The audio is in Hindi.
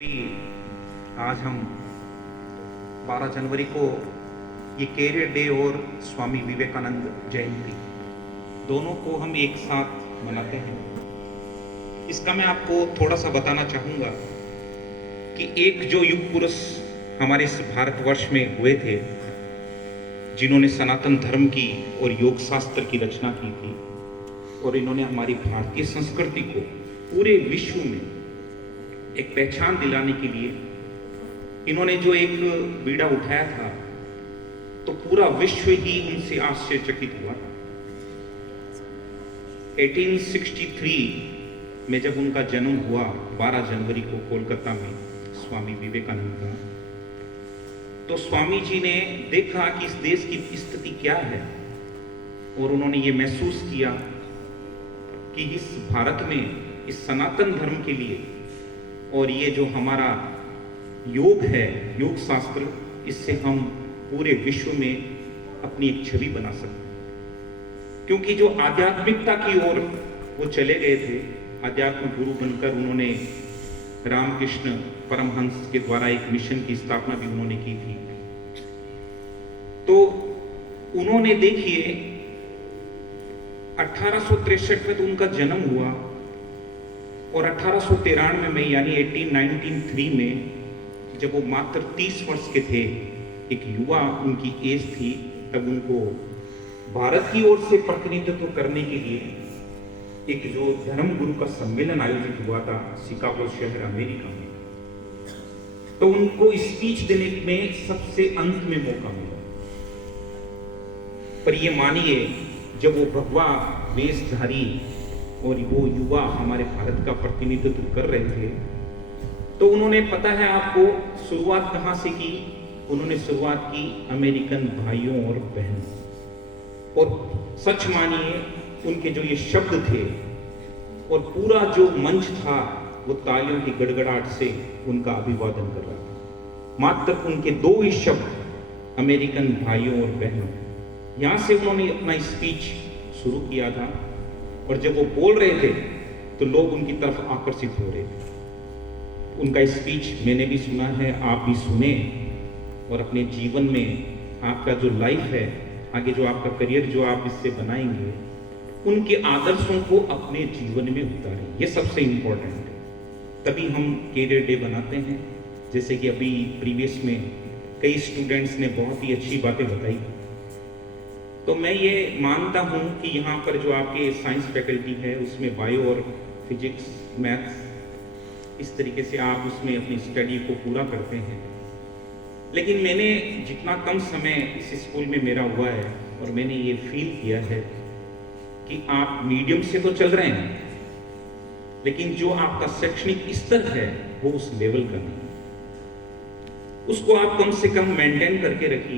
आज हम 12 जनवरी को ये कैरियर डे और स्वामी विवेकानंद जयंती दोनों को हम एक साथ मनाते हैं। इसका मैं आपको थोड़ा सा बताना चाहूँगा कि एक जो युग पुरुष हमारे इस भारतवर्ष में हुए थे, जिन्होंने सनातन धर्म की और योग शास्त्र की रचना की थी, और इन्होंने हमारी भारतीय संस्कृति को पूरे विश्व में एक पहचान दिलाने के लिए इन्होंने जो एक बीड़ा उठाया था, तो पूरा विश्व ही उनसे आश्चर्यचकित हुआ। 1863 में जब उनका जन्म हुआ 12 जनवरी को कोलकाता में स्वामी विवेकानंद का, तो स्वामी जी ने देखा कि इस देश की स्थिति क्या है, और उन्होंने ये महसूस किया कि इस भारत में इस सनातन धर्म के लिए और ये जो हमारा योग है, योग शास्त्र, इससे हम पूरे विश्व में अपनी एक छवि बना सकते हैं। क्योंकि जो आध्यात्मिकता की ओर वो चले गए थे, आध्यात्मिक गुरु बनकर उन्होंने रामकृष्ण परमहंस के द्वारा एक मिशन की स्थापना भी उन्होंने की थी। तो उन्होंने देखिए 1863 में तो उनका जन्म हुआ, और 1893 में यानी 1893 में जब वो मात्र 30 वर्ष के थे, एक युवा उनकी एज थी, तब उनको भारत की ओर से प्रतिनिधित्व करने के लिए एक जो धर्म गुरु का सम्मेलन आयोजित हुआ था शिकागो शहर अमेरिका में, तो उनको स्पीच देने में सबसे अंत में मौका मिला। पर ये मानिए, जब वो भगवा वेशधारी और वो युवा हमारे भारत का प्रतिनिधित्व कर रहे थे, तो उन्होंने, पता है आपको, शुरुआत कहां से की? उन्होंने शुरुआत की अमेरिकन भाइयों और बहनों, और सच मानिए उनके जो ये शब्द थे और पूरा जो मंच था, वो तालियों की गड़गड़ाहट से उनका अभिवादन कर रहा था। मात्र उनके दो ही शब्द, अमेरिकन भाइयों और बहनों, यहां से उन्होंने अपना स्पीच शुरू किया था। और जब वो बोल रहे थे तो लोग उनकी तरफ आकर्षित हो रहे थे। उनका स्पीच मैंने भी सुना है, आप भी सुने, और अपने जीवन में आपका जो लाइफ है, आगे जो आपका करियर जो आप इससे बनाएंगे, उनके आदर्शों को अपने जीवन में उतारें। ये सबसे इंपॉर्टेंट है। तभी हम कैरियर डे बनाते हैं। जैसे कि अभी प्रीवियस में कई स्टूडेंट्स ने बहुत ही अच्छी बातें बताई, तो मैं ये मानता हूँ कि यहाँ पर जो आपके साइंस फैकल्टी है, उसमें बायो और फिजिक्स, मैथ्स, इस तरीके से आप उसमें अपनी स्टडी को पूरा करते हैं। लेकिन मैंने जितना कम समय इस स्कूल में मेरा हुआ है, और मैंने ये फील किया है कि आप मीडियम से तो चल रहे हैं, लेकिन जो आपका शैक्षणिक स्तर है वो उस लेवल का नहीं, उसको आप कम से कम मेंटेन करके रखिए।